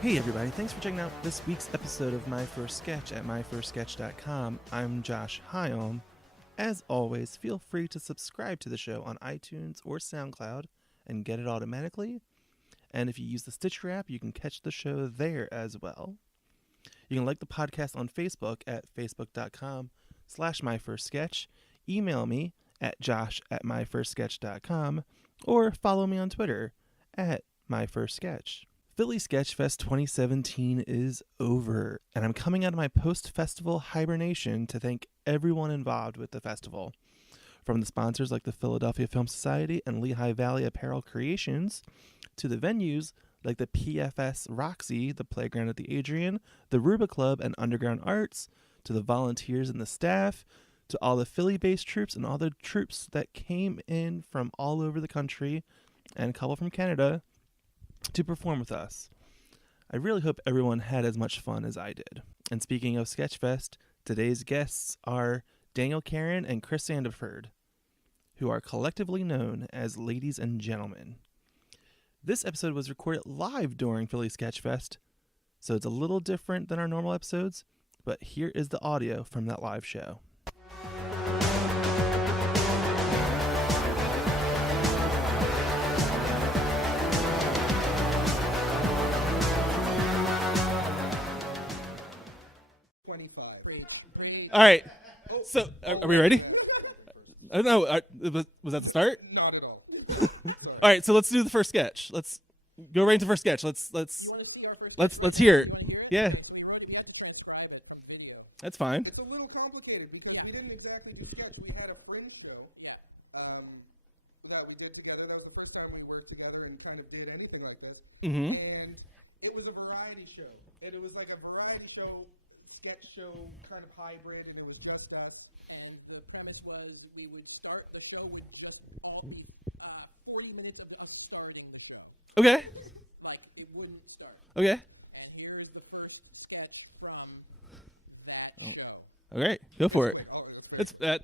Hey everybody, thanks for checking out this week's episode of My First Sketch at myfirstsketch.com. I'm Josh Hyam. As always, feel free to subscribe to the show on iTunes or SoundCloud and get it automatically. And if you use the Stitcher app, you can catch the show there as well. You can like the podcast on Facebook at facebook.com/myfirstsketch. Email me at josh@myfirstsketch.com or follow me on Twitter at myfirstsketch. Philly Sketchfest 2017 is over, and I'm coming out of my post-festival hibernation to thank everyone involved with the festival. From the sponsors like the Philadelphia Film Society and Lehigh Valley Apparel Creations, to the venues like the PFS Roxy, the Playground at the Adrian, the Ruba Club, and Underground Arts, to the volunteers and the staff, to all the Philly-based troops and all the troops that came in from all over the country, and a couple from Canada, to perform with us. I really hope everyone had as much fun as I did. And speaking of Sketchfest, today's guests are Daniel Carin and Chris Sandiford, who are collectively known as Ladies and Gentlemen. This episode was recorded live during Philly Sketchfest, so it's a little different than our normal episodes, but here is the audio from that live show. Preach. All right. Oh, So, are we ready? I I don't know. Was that the start? Not at all. No, sorry. All right. So let's do the first sketch. Let's go right into the first sketch. Let's. You want to see our first Let's- sketch let's right hear now? it. You want to hear it? Yeah. Okay, so we wrote it. We had to transcribe it from video. That's fine. It's a little complicated because Yeah. we didn't exactly do sketch. We had a fringe show Yeah. that we did together. That was the first time we worked together and kind of did anything like this. Mhm. And it was a variety show. It was like a variety show, sketch show kind of hybrid, and it was just us. And the premise was we would start, the show would just all be 40 minutes of us starting the show. Okay. Like, it wouldn't start. Okay. And here is the first sketch from that show. All right. Go for It's it. quick. Oh, it's very quick.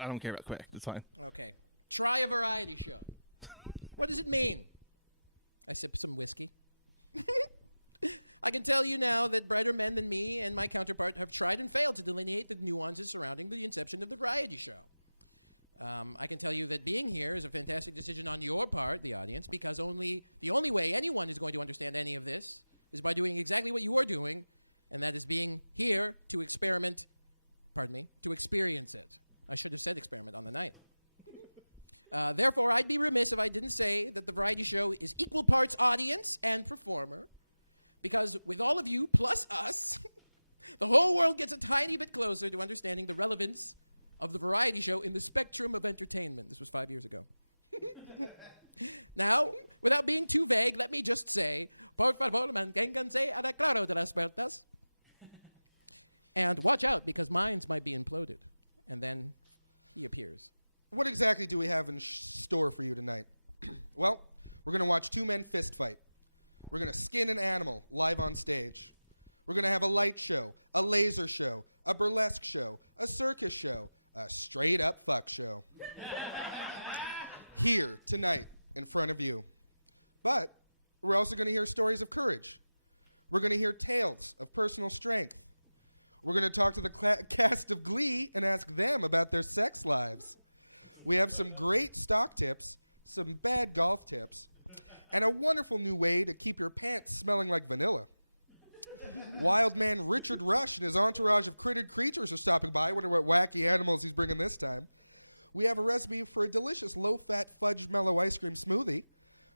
I don't care about quick. It's fine. Okay. Try a variety show. What does it mean? I sip some whiskey. I can tell you now that brighter men than me and my counterpart have tried and failed to delineate the nuances surrounding the inception of the variety show. I can tell you that being here is a fantastic decision on your part, the audience, because the only way anyone is going to understand any of this is by doing exactly what you are doing, and that is being here to experience it. I should have said experiment on the night. Therefore, I'd be remiss if I didn't say that the variety show is equal parts audience and performer, because with all of you plus us, the whole world gets a tiny bit closer to understanding the relevance of the variety show in the spectrum of entertainment. This was 5 years ago. Now, without being too vague, let me just say, por favor, manténganse a claro de las puertas. And watch out, because minds might be imploded. And then he appears. What exactly do we have in store for you tonight? Well, we're going to watch two men fist fight. We're going to skin an animal live on stage. We're going to have a light show, a laser show, a burlesque show, a circus show, a straight-up fuck show. Here, tonight, in front of you. But we're also going to hear stories of courage. We're going to hear tales of personal strength. We're going to talk to the cast of Glee and ask them about their sex lives. We have some great stock tips, some bad golf tips, and a wonderful new way to keep your pants smelling like vanilla. Wild man Richard Rush and his entourage of critted creatures are stopping by. I wonder what wacky animals he's bringing this time. We have a recipe for a delicious low-fat fudge mellow ice cream smoothie.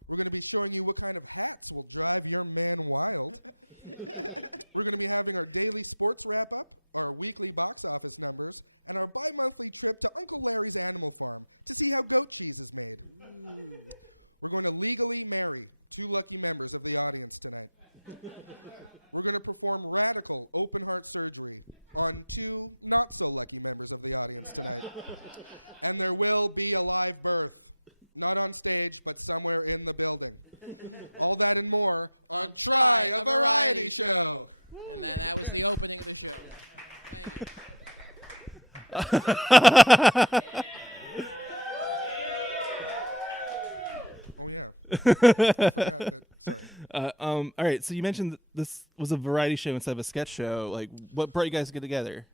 We're going to be showing you what kind of hats will drive your man wild. We're going to be having our daily sports wrap-up, our weekly box office numbers, and our bi-monthly trip to Uncle Larry's Animal Farm to see how goat cheese is made. We're going to legally marry two lucky members of the audience tonight. We're going to perform radical open-heart surgery on two not-so-lucky members of the audience tonight. And there will be a live birth. Not on stage, but somewhere in the building. All that and more on Try a Variety Show. And then that was the opening of the show. Thank you. Oh yeah. I forgot that. Sorry. All right. So you mentioned that this was a variety show instead of a sketch show. Like, what brought you guys to get together?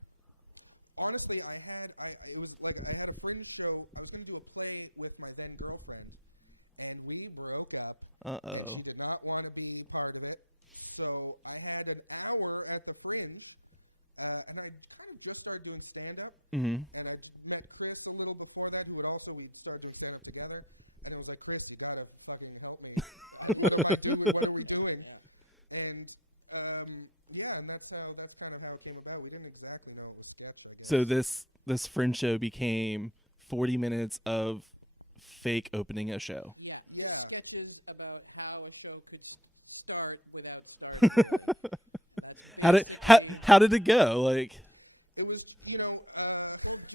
Honestly, I had a fringe show. I was going to do a play with my then girlfriend, and we broke up. And she did not want to be part of it. So I had an hour at the Fringe, and I kind of just started doing stand-up. Mm-hmm. And I met Chris a little before that, we'd started doing stand-up together. And it was like, Chris, you got to fucking help me. What am I doing? What are we doing? Yeah. And and that's kind of how it came about. We didn't exactly know it was sketch, I guess. So this Fringe show became 40 minutes of fake opening a show. Yeah. Yeah. Just sketches about how a show could start without starting, really. That's basically... How did it go? Like... It was,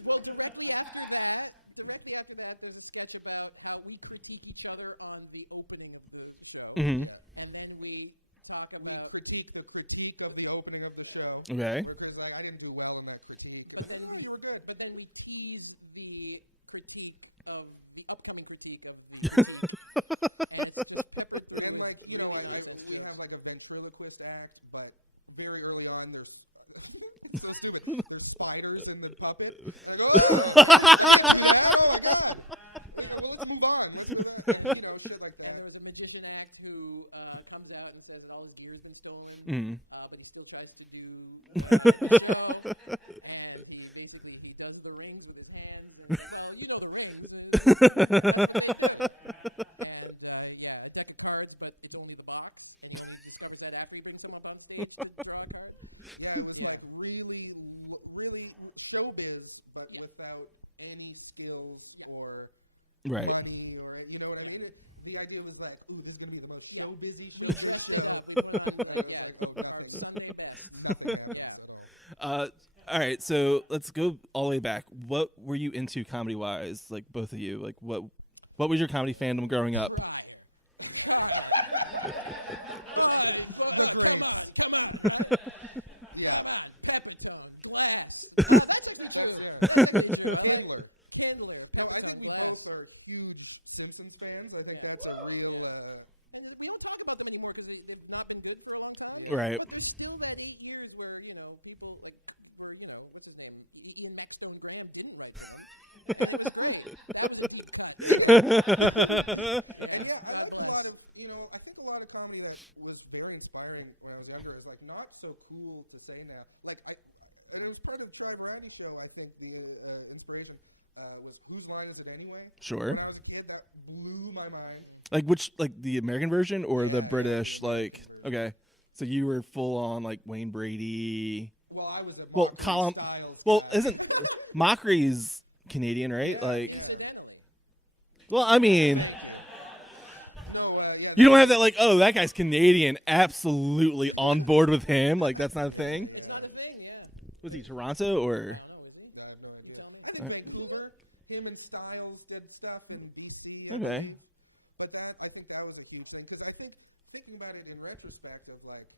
Well, directly after that, there's a sketch about how we critique each other on the opening of the show. Mm-hmm. Yeah. And then we talk about... We critique the critique of the opening of the show. Okay. Where Chris is like, I didn't do well in that critique. But then you were good. But then we tease the critique of the upcoming critique of the critique. And it's just peppered through And with really nonsense we jokes. have like a ventriloquist act, but very early on there's... it's so stupid. There's spiders in the puppet. And I go, I can't do that. Oh, my God. Well, let's move on. And, shit like that. And there was a magician act who comes out and says that all his gear has been stolen, but he still tries to do the show. And he does the rings with his hands. And well, you know the rings. That's what they do. And a deck of cards, but it's only the box. And he only discovers that after he brings someone up on stage to draw a card. Yeah, it was like really, really showbiz, but without any skills or... Right. money or you know what I mean? The idea was like, ooh, this is gonna be the most showbiz show. We dressed it up. We put on our Sunday best. Nothing happens at all. All right, so let's go all the way back. What were you into comedy wise? Like both of you. Like what was your comedy fandom growing up? Pryor. Charlotte. Come on, right? Yeah. Come on, Peppertone, Glass. That's actually true. That's actually true. Kindler, Peppertone, No, I think we Glass. both are huge Simpsons fans. I think that's a real... And we don't talk about them anymore because they've not been good for a long time. Yeah. Right. But there's still that 8 years where, people what's his name? Ian Maxstone Graham didn't write for them. And it was great. That was a deep cut. So. I like bless. a lot of, I think a lot of comedy that was very inspiring when I was younger is like not so cool to say now. Like and it was part of Tri Variety Show, I think the inspiration was Whose Line Is It Anyway? Sure. When I was a kid, that blew my mind. Like the American version or the British? The American version. Okay. So you were full on like Wayne Brady. Well, I was a Mockery Styles guy. Well, isn't Mockery's Canadian, right? Yeah, Incidentally. Well, I mean, thank you. No, you don't have that like, oh, that guy's Canadian. Absolutely on board with him. Like that's not a thing. It's not a thing. Yeah. Was he Toronto or? I don't know. Is he? I have no idea. You tell me. I think Vancouver. Him and Styles did stuff in BC, I believe. But I think that was a huge thing because I think thinking about it in retrospect of like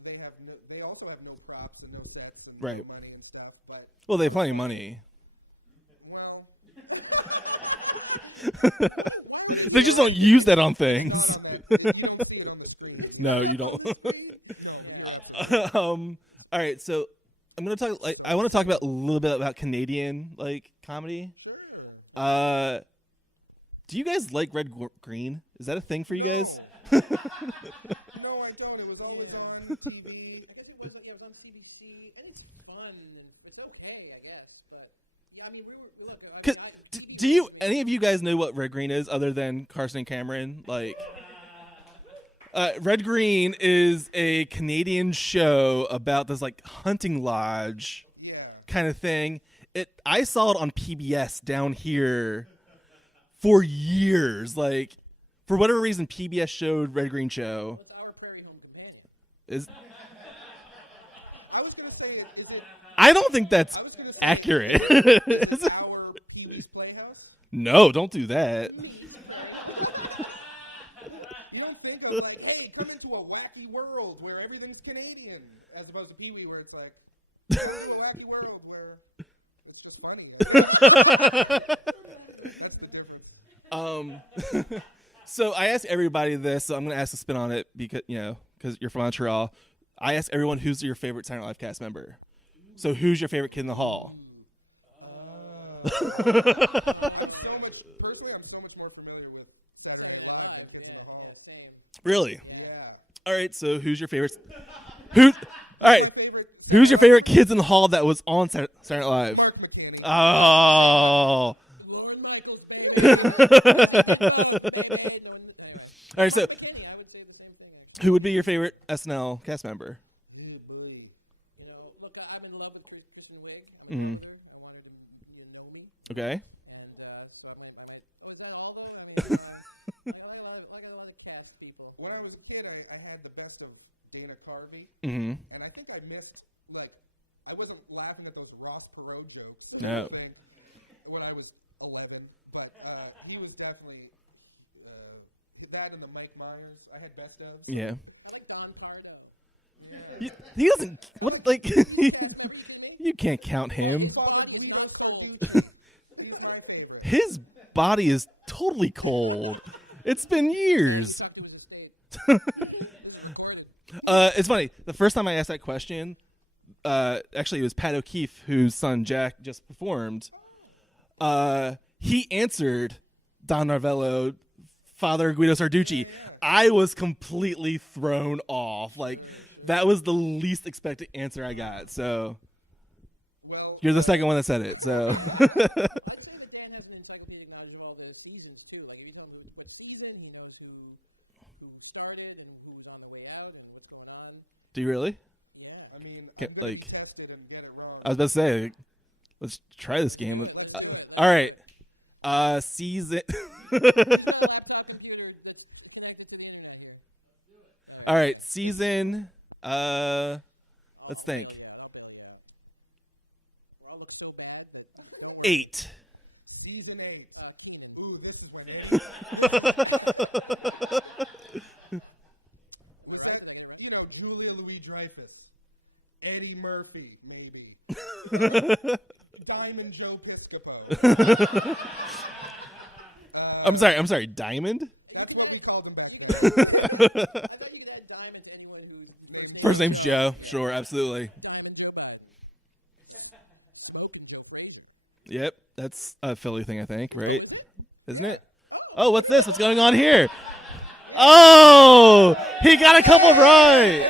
they also have no props and no sets and no money and stuff. But they have plenty of money. Well. Why are we? They just don't use that on things. It's not on that. You don't see it on the screen. It's No, not you up on don't. the screen. No, you're absolutely right. All right, so I'm gonna talk. Like, So I want to talk excited. about a little bit about Canadian like comedy. Sure. Do you guys like Red Green? Is that a thing for you guys? No. No, I don't. It was always Yeah. on TV. I guess it was. Yeah, it was on CBC, and it's fun and it's okay, I guess. But yeah, I mean, we look. I mean, TV. Do you raised me. any of you guys know what Red Green is other than Carson and Cameron? Like, Red Green is a Canadian show about this like hunting lodge Yeah. kind of thing. I saw it on PBS down here for years. Like, for whatever reason, PBS showed Red Green Show. Well, it's our Prairie Home Companion. I was gonna say, is it? I don't think that's I was gonna say, accurate. Is it our Pee Wee's Playhouse? No, don't do that. Meets Prairie Home. You don't think of like, hey, come into a wacky world where everything's Canadian, as opposed to Pee Wee, where it's like, come to a wacky world where it's just funny. I guess. That's the difference. So I ask everybody this, so I'm going to ask a spin on it because you're from Montreal. I ask everyone who's your favorite Saturday Night Live cast member. So who's your favorite kid in the hall? I'm so much more familiar with Saturday Night Live than Kids in the Hall. Yeah, same. Really? Yeah. All right. So who's your favorite? Who's my favorite? Saturday Who's your Night favorite Live Kids in the Hall that was on Saturday Night Live? Mark McKinney. Oh. Lorne Michaels, baby. Because he did both, baby. No one, anyway. All right, Mark McKinney, I would say the same thing, actually. Who would be your favorite SNL cast member? Oh, boy. You know, look, I'm in love with Kristen Wiig. I'm in love with her. I want her to know me. Okay. And so I might. Oh, is that all though? I mean, I got a lot of cast people. When I was a kid, I had the best of Dana Carvey, and I think I missed I wasn't laughing at those Ross Perot jokes. I don't think when I was 11, but he was definitely that and the Mike Myers. I had best ofs. Yeah. I like Don Pardo. Yeah. He doesn't. He's a cast member. You kidding me? You can't count him. Well, his Father body is Guido not cold. Sarducci. He's my favorite. His body is totally cold. It's been years. Hey, you talked to his estate. This is recorded. It's funny. The first time I asked that question, actually it was Pat O'Keefe, whose son Jack just performed. He answered Don Narvello, Father Guido Sarducci. Yeah. I was completely thrown off. Sure. That was the least expected answer I got. So Well, you're the second one that said it. So Yeah. I'd say that Dan has an encyclopedic knowledge of all the seasons too. Like if you tell him what season, he knows who started and who was on the way out and what's going on. do you really? Yeah. I mean, I'm going to be tested and get it wrong. I was about to say, let's try this game. Let's do it. All right. Season. Who's got a laptop computer that's connected to the internet here? All right. Okay. Season. Let's I'll think. bail you out. I'll bail you out. We'll all look so bad that don't worry. 8. Season 8. Keenan. Ooh, this is when Eddie. This is, was right? that Did I get it right? Julia Louis-Dreyfus, Eddie Murphy, maybe, Diamond Joe Piscopo. I'm sorry. Diamond. That's what we called him back then. I thought you could add Diamond to anyone whose First name's Joe. Yeah. Sure, absolutely. Diamond Joe Biden. Smoking Joe Frazier. Yep, that's a Philly thing, I think. Right? Oh, is it? Isn't Yeah. it? Oh, what's this? What's going on here? Oh, he got a couple right.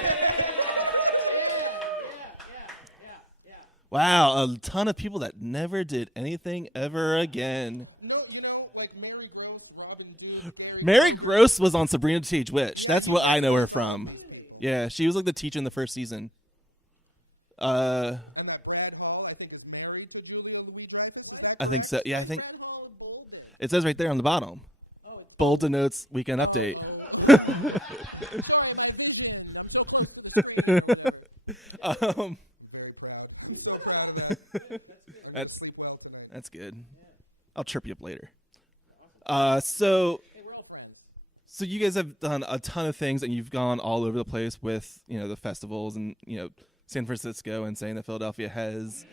Yeah. Wow, a ton of people that never did anything ever again. No, like Mary Gross, Robin Duke, Gary Mary Kroger. Gross was on Sabrina the Teenage Witch. Yeah, That's you what I know her recognize all of from. These people. Yeah, she was like the teacher in the first season. And that Brad Hall, I think, is married to Julia Louis-Dreyfus. Is that I correct? think so. Yeah, Why I is think Brad Hall bolded? it says right there on the bottom. Oh, it's Bold denotes weekend update. Oh. Sorry, my vision. I'm so close to the screen or whatever. I'm very proud. I'm so proud of that. I'm going to sleep well tonight. That's good. I'll chirp you up later. So Hey, we're all friends. So you guys have done a ton of things, and you've gone all over the place with the festivals and San Francisco and saying that Philadelphia has.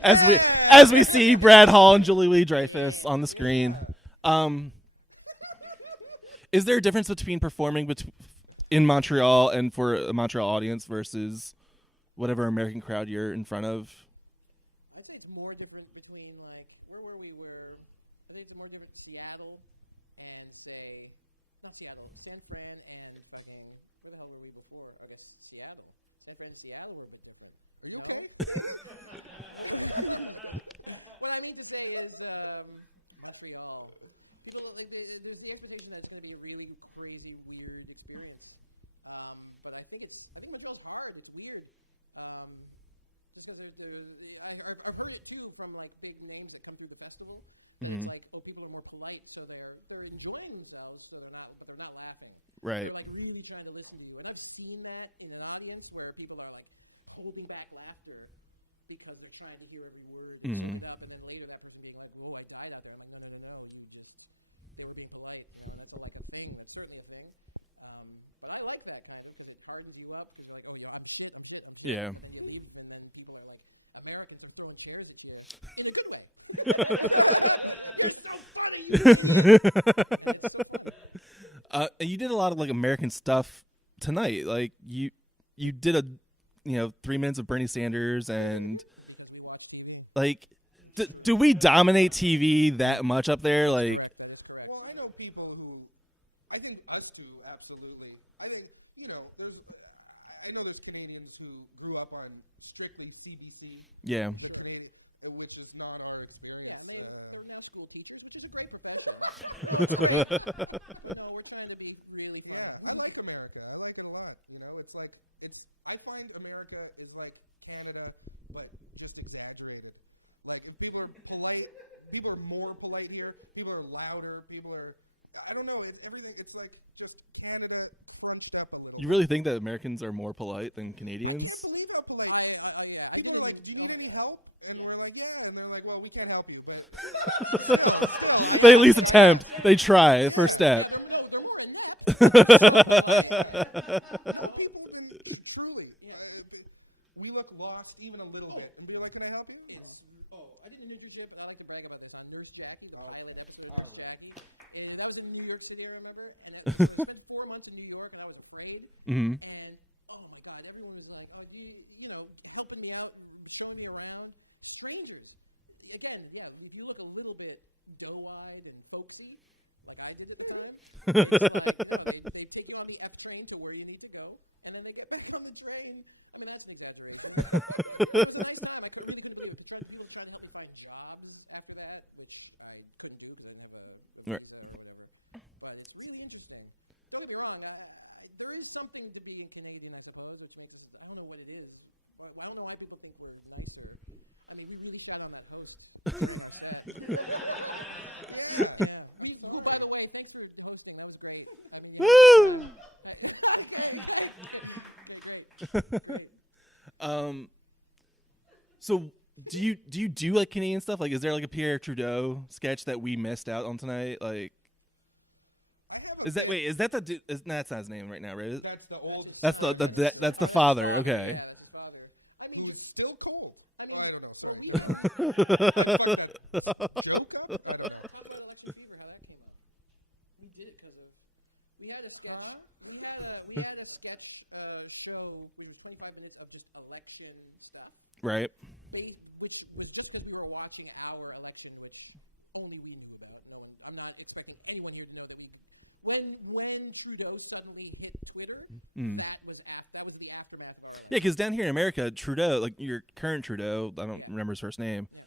as we see Brad Hall and Julie Louis-Dreyfus on the screen. Is there a difference between performing in Montreal and for a Montreal audience versus whatever American crowd you're in front of? I'd say it's more different between where were we? I think it's more different Seattle and San Fran and fucking where the hell were we before? I guess Seattle. San Fran and Seattle were a bit different. Are you No? okay? What I mean to say is Montreal. People there's the expectation that it's going to be a really crazy, weird experience. But I think Montreal's hard. It's weird. Just because I've heard it too from big names that come through the festival that it's people are more polite, so they're enjoying themselves, so they're not laughing. Right. They're really trying to listen to you, and I've seen that in an audience where people are holding back laughter because they're trying to hear every word and soak it up, and then later that person being like, "Whoa, I died out there." I'm like, "No, they were being polite," and that's a thing. That's certainly a thing. But I like that kind of because it hardens you up because you're like, "Oh, I'm shit." Yeah. But then you leave, and then people are like, Americans are throwing chairs at you in a good way. You're so funny, you idiot! And it's so fun. And you did a lot of like American stuff tonight. Like you did 3 minutes of Bernie Sanders and because we watch TV. Like, do we dominate TV that much up there? That's like, correct. That is correct. Well, I know people who, I think us two, absolutely. I think, I know there's Canadians who grew up on strictly CBC. Yeah. The Canadian, which is not our experience. Yeah, and they're now school teachers, which is a great profession. No, it's great. But no, we're trying to be really funny. Yeah, I like America. I like it a lot. It's like, I find America is like Canada, but just exaggerated. Like, if people are polite, people are more polite here. People are louder. People are, I don't know. It's everything. It's like just Canada crunched up a little bit. You really think that Americans are more polite than Canadians? I can't believe how polite. Yeah. People are like, do you need any help? And we're like, yeah. And they're like, well, we can't help you. But still, they at least attempt. They try. Yeah. First step. Yeah, they're more inept. But they're so polite. No, people have been truly. Yeah. We look lost even a little bit and be like, can I help you? I did an internship, but I like to brag about this, on Nurse Jackie, the pilot episode of Nurse Jackie. That was in New York City, I remember. And so I spent 4 months in New York, and I was afraid. Mm-hmm. And, oh, my God, everyone was like, oh, do you helping me out, showing me around. Strangers. Again, yeah, if you look a little bit doe-eyed and folksy, like I did at the time, it's like, they take you on the F train to where you need to go. And then they get back on the train. I mean, that's an exaggeration. It was a nice time. I really couldn't believe it. People tried to help me find jobs after that, which I couldn't do because I didn't have a visa or whatever. But it's really interesting. Don't get me wrong. There is something to being Canadian, I suppose, which makes us, I don't know what it is. I don't know why people think we're nicer. I mean, we really shot on that host during our set. Yeah. Who, by the way, thanks for hosting. That was great. I mean, you had a good time. Okay, great. So do you do like Canadian stuff? Like, is there like a Pierre Trudeau sketch that we missed out on tonight? Like, I have a. Is that the dude? That's not his name right now, right? That's the old. That's That's the father. Okay. Yeah, that's his father. I mean, who's still cold. I don't know. Sorry. Well, I fucked that joke up. I don't know. Talk about election fever. How that came up. We did it because of. We had a sketch. Huh? We had a sketch show, which was 25 minutes of just election stuff. Right. Which was just because we were watching our election, which only we knew about. No one. I'm not expecting anyone here to know that we. When Trudeau suddenly hit Twitter, that was the aftermath of our election. Yeah, because down here in America, Trudeau, like your current Trudeau, I don't remember his first name. Yeah.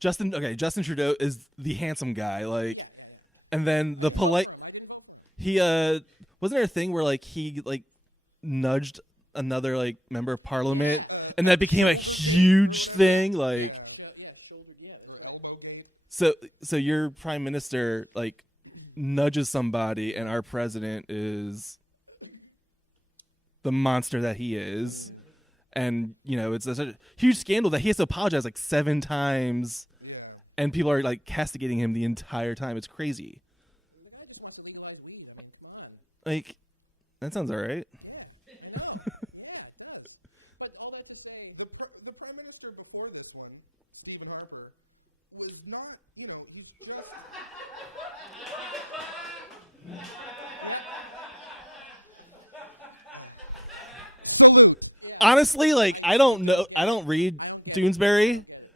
Justin Trudeau is the handsome guy. Like. Yeah. And then I didn't vote for him. He wasn't there a thing where like he like nudged another like member of parliament, and that became a huge thing. Like shoulder, that's or right. elbow gate. So your prime minister like nudges somebody, and our president is the monster that he is. And it's a huge scandal that he has to apologize like 7 times. Yeah. And people are like castigating him the entire time. It's crazy. The guy just wants to legalize weed. I mean, come on. Like, that sounds all right. Yeah, I know. Yeah, it does. But all that to say, the prime minister before this one, Stephen Harper, was not. He's just. yeah. Salute. Yeah. Honestly, like I don't know. I don't read I don't get Doonesbury. I don't get it.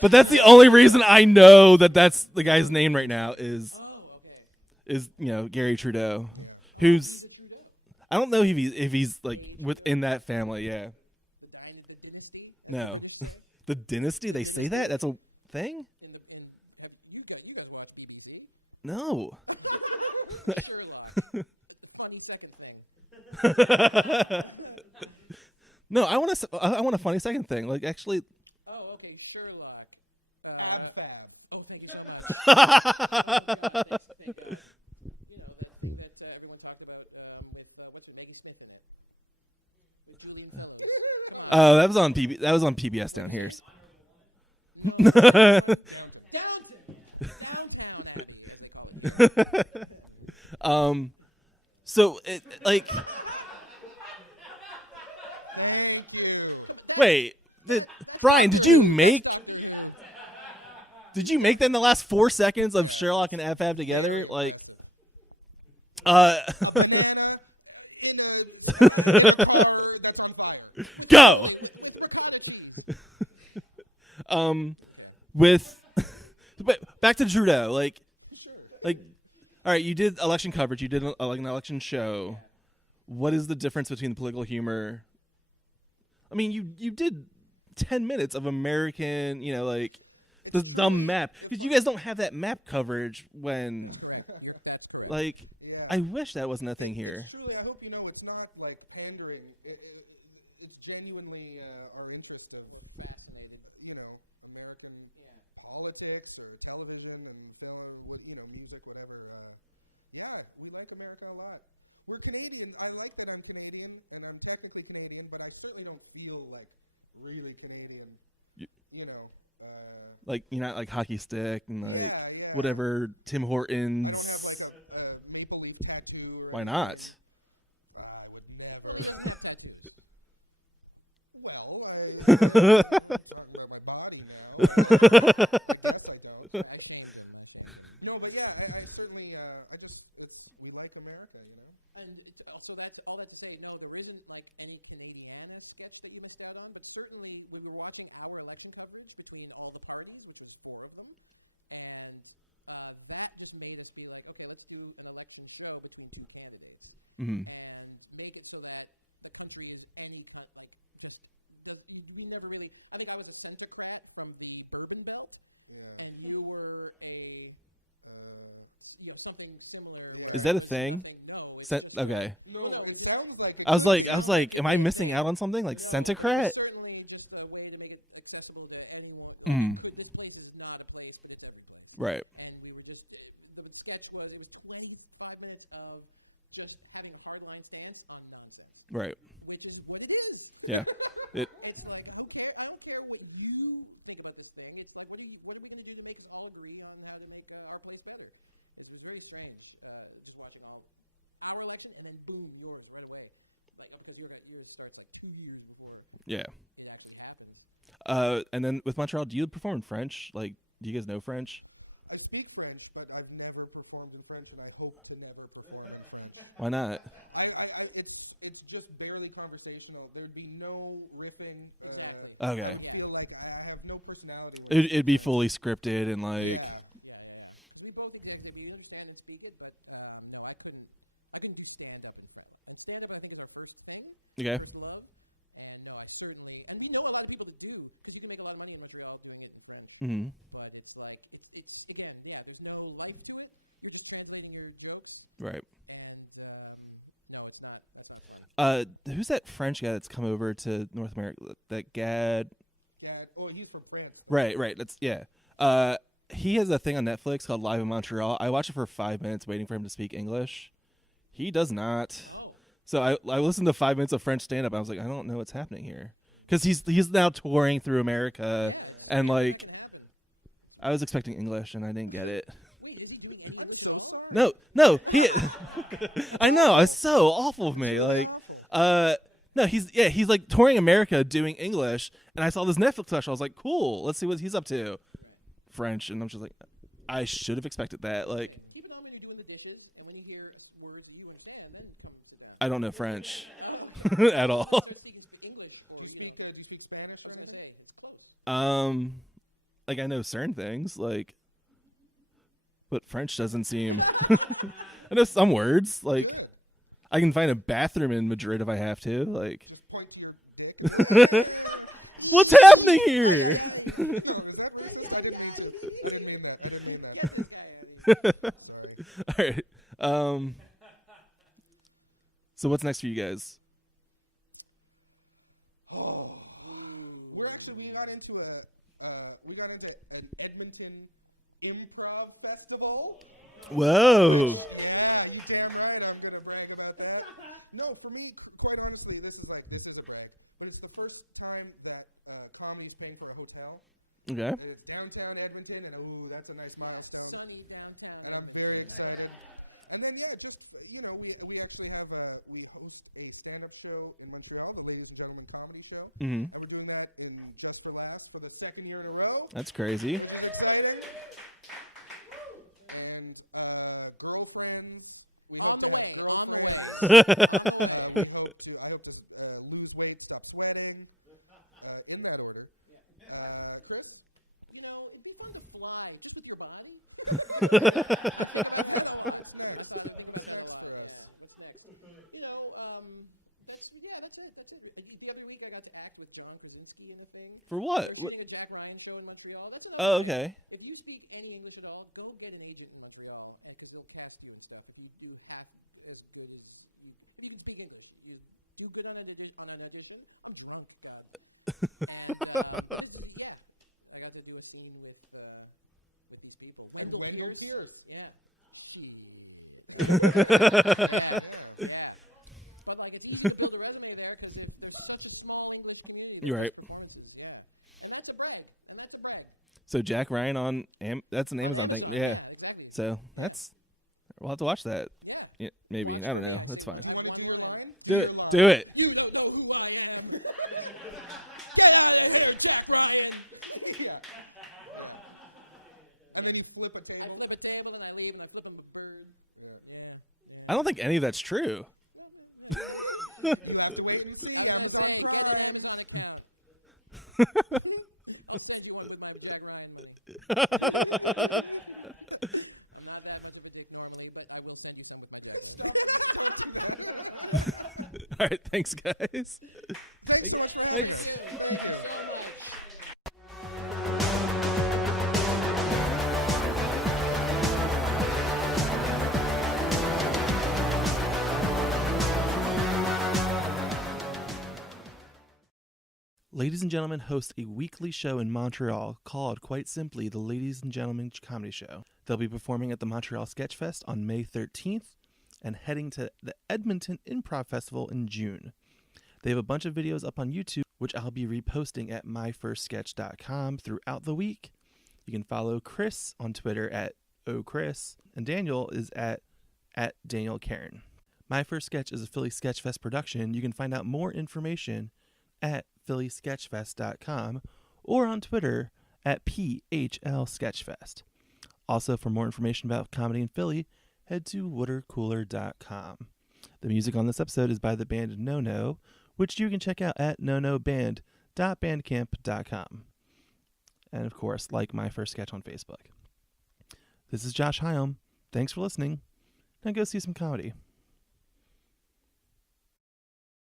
But that's the only reason I know that that's the guy's name right now is Gary Trudeau. Yeah. He's a Trudeau. I don't know if he's like Trudeau? within that family. Yeah. The dynasty, as the British say. The dynasty. They say that. That's a thing. Have you guys watch BBC? No. Sherlock. Funny second thing. No, I want a funny second thing. Like actually. Oh, okay, Sherlock. Ab-fab. Oh, thank you so much. Oh, God, thank God. That thing that everyone talked about with Maggie Smith in it, with Julian Fellows. Come on. Oh, that was on PBS down here. No. Downtown Abbey, as they call it here. So it like. Thank you. Wait. That's Brian, Doctor did you Who. make? That's Doctor Who. Did you make that in the last 4 seconds of Yeah, Sherlock that's and FF together? Very Like, impressive. a banana in a car that's on fire. With Go! cannoli, with ricotta cheese. Okay. But back to Trudeau. Like, Sure. all right, you did election coverage. You did an election show. Yeah. What is the difference between the political humor? I mean, you did 10 minutes of American, It's the truly, dumb map. if Because I- you guys don't have that map coverage when. That's correct. That's correct. Like, Yeah. I wish that wasn't a thing here. It's truly, I hope you know, it's not like pandering. It's genuinely our interest of, We're fascinated. American Yeah. politics or television and film, music, whatever. Yeah, we like America a lot. We're Canadian. I like that I'm Canadian, and I'm technically Canadian, but I certainly don't feel like really Canadian. Like, you're not like hockey stick and like Yeah. whatever Tim Hortons. I don't have like a maple leaf tattoo or Why anything. not? I would never. Well, he doesn't have tattoos. Well, I'm talking about my body now. I guess I don't. I shamed him. No, but yeah, I certainly, we like America, And also, that's all that to say, no, there isn't like any Canadiana sketch that you missed out on, but certainly when we were watching our election coverage between all the parties, which was 4 of them, and that just made us be like, okay, let's do an election show between 2 candidates and make it so that the country is we never really. I think I was a centocrat from the Bourbon Belt, and you were a something similar. Yeah. Where Is that it a was thing? Nothing. No, it's just okay. No, well, no, we it just- sounds like it I was could like, be. I was Sounds like, like it'd am I be a missing thing. out on something? Like No, but it was centocrat? certainly just a way to make it accessible to anyone. Like this place is not a place, but it's every place. Right. And we were just the sketch was 25 minutes of just having a hardline stance on nonsense, Right. which is what it is. Yeah. It's like who care? I don't care what you think about this thing. It's like what are we going to do to make us all agree on how to make our place better? It was very strange just watching all our election and then boom, yours right away, like because yours starts like 2 years before Yeah. it actually happens. And then with Montreal, do you perform in French? Like, do you guys know French? I speak French, but I've never performed in French, and I hope to never perform in French. Why not? It's just barely conversational. There'd be no riffing. Exactly. Okay. I would Yeah. feel like I have no personality when I speak It'd be French. fully scripted and like. Yeah. Yeah. Because we both we understand and speak it, but no, I couldn't do stand up in French. And stand up, I think, is our first thing, Okay. first love. And no, and we know a lot of people that do, because you can make a lot of money in Montreal doing it in French. Mhm. But it's like it's again, yeah. There's no life to it. You're just translating your jokes, Right. and no, it's not. That's not fun. Who's that French guy that's come over to North America? That Gad. Gad. Oh, he's from France, though. Right. That's yeah. He has a thing on Netflix called Live in Montreal. I watched it for 5 minutes waiting for him to speak English. He does not. Oh, So I listened to 5 minutes of French stand up. I was like, I don't know what's happening here, because he's now touring through America. yeah. It's and weird like that can happen. I was expecting English and I didn't get it. Wait, is he doing any I'm English so at all? sorry. No. He. I know. awful. It's so awful of It's me. really like, awful. no, he's like touring America doing English, and I saw this Netflix special. I was like, cool. Let's see what he's up to. Right. French, and I'm just like, I should have expected that. Like, Okay. Keep it on when you're doing the dishes, and when you hear words that you understand, then come sit down. I don't know French Oh, okay. at all. Start speaking English, or Do you speak Spanish I or was gonna anything? say it's close. Like I know certain things, like, but French doesn't seem. I know some words, like Good. I can find a bathroom in Madrid if I have to. Like, Just point to your dick and be like, "Eh, what's ee, happening here?" ay, ay, ay." No, is that racist? I didn't mean to. I didn't mean that. Get this guy out of here. Sorry. All right. So what's next for you guys? Oh, we got into an Edmonton improv festival. Whoa. Which, yeah, you damn right. I'm gonna brag about that. No, for me, quite honestly, this is a brag. But it's the first time that comedy's paying for a hotel. Okay. And it's downtown Edmonton, and that's a nice milestone. Sunny downtown. And I'm Edmonton. very excited. And then we actually have we host a stand-up show in Montreal, the Ladies and Gentlemen Comedy Show, and we're doing that in Just for Laughs for the second year in a row. That's crazy. Which is exciting. And girlfriends. We hope to have girlfriends. On the way. I hope to lose weight, stop sweating, in that order. Chris? It'd be fun to fly just with your body. I think about that a lot. What's next? I thought I'd think about that a lot. For us? Yeah. What's next? That's it. The other week I got to act with John Krasinski in a thing. For what? They're shooting a Jack Ryan show in Montreal. That's another thing. Okay. If you speak any English at all, go get an agent in Montreal because they'll cast you and stuff. If you do half as good as if you can speak English, you do good on an audition. I'm drunk, God. And but this is I got to do a scene with these people. Wendell Pierce. Yeah. Shit. Yeah. But like, it's easy to build a resume there because if there's such a small English community that does performances, and that's a brag. So Jack Ryan on that's an Amazon. On Amazon, thing. yeah, exactly. So we'll have to watch that. Yeah. Maybe. Watch I don't for me. know. I say That's fine. Do you want to do your line? Do your line. Do it. You don't know who I am. Get out of here, Jack Ryan. Yeah. And then you flip a table. I flip a table and I leave and I flip him a bird. Yeah. I don't think any of that's true. You have to wait and see. I was Amazon say, Prime. get an Amazon account. I'll send you one with my Jack Ryan money. I'm not that much of a dick normally, but I will send you some with my Jack Ryan. Stop. Don't do that. All right. Thanks, guys. Thanks so much for having us. Thank you so much. Ladies and Gentlemen hosts a weekly show in Montreal called, quite simply, the Ladies and Gentlemen Comedy Show. They'll be performing at the Montreal Sketch Fest on May 13th and heading to the Edmonton Improv Festival in June. They have a bunch of videos up on YouTube, which I'll be reposting at myfirstsketch.com throughout the week. You can follow Chris on Twitter at @ohchris, and Daniel is at Daniel Carin. My First Sketch is a Philly Sketchfest production. You can find out more information at phillysketchfest.com or on Twitter at PHLSketchfest. Also, for more information about comedy in Philly, head to watercooler.com. The music on this episode is by the band No No, which you can check out at nonoband.bandcamp.com. And of course, like My First Sketch on Facebook. This is Josh Hyam. Thanks for listening. Now go see some comedy.